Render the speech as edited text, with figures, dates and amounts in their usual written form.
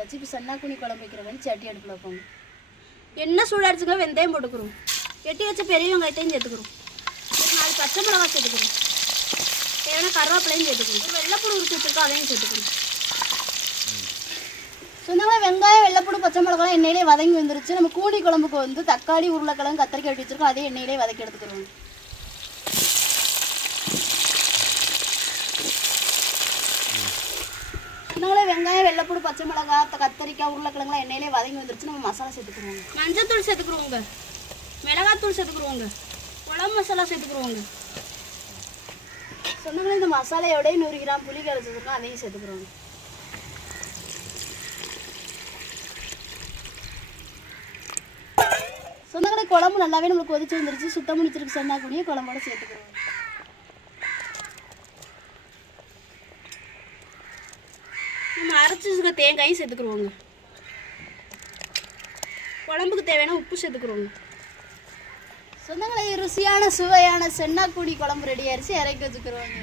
போட்டாச்சு. இப்போ சன்னாக்குனி குழம்பு வைக்கிறவங்க சட்டி அடுப்பில் வைப்போங்க. எண்ணெய் சூடாடிச்சுங்க. வெந்தயம் போட்டுக்கிறோம். வெட்டி வச்ச பெரிய வெங்காயத்தையும் சேர்த்துக்கிறோம். 4 பச்சை மிளகாய் சேர்த்துக்கிறோம். தேவையான கருவேப்பிலையும் சேர்த்துக்கிறோம். ஒரு வெள்ளைப்பூடு உரிச்சு வச்சுருக்கோம், அதையும் சேர்த்துக்கிறோம். சொன்னாங்க வெங்காயம் வெள்ளைப்பூடு பச்சை மிளகாய் எண்ணெயிலே வதங்கி வந்துருச்சு. நம்ம கூனி குழம்புக்கு வந்து தக்காளி உருளைக்கிழங்கு கத்திரிக்காய் வெட்டி வச்சுருக்கோம், அதே எண்ணெயிலே வதக்கி எடுத்துக்கிறோம். சொன்னாங்களே வெங்காயம் வெள்ளைப்பூடு பச்சை மிளகாய் கத்திரிக்காய் உருளைக்கிழங்குலாம் எண்ணெயிலே வதங்கி வந்துருச்சு. நம்ம மசாலா சேர்த்துக்கிறோங்க. மஞ்சள் சேர்த்துக்கிறோங்க, மிளகாத்தூள் சேர்த்துக்கிறோங்க, குழம்பு மசாலா சேர்த்துக்கிறோங்க. சொன்னாங்களே இந்த மசாலையோட 100 கிராம் புளி கரைச்சிருக்கோம், அதையும் சேர்த்துக்கிறோங்க. சொன்னாங்களே குழம்பு நல்லாவே நம்மளுக்கு கொதிச்சு வந்துருச்சு. சுத்தம் முடிச்சிருக்கு சன்னாக்குனியை குழம்போட சேர்த்துக்கிறோம். நம்ம அரைச்சி வச்சுருக்க தேங்காயும் சேர்த்துக்கிறோங்க. குழம்புக்கு தேவையான உப்பு சேர்த்துக்கிறோங்க. சொன்னாங்களே ருசியான சுவையான சென்னாக்குடி குழம்பு ரெடி ஆயிடுச்சு. இறக்கி வச்சுக்கிறோங்க.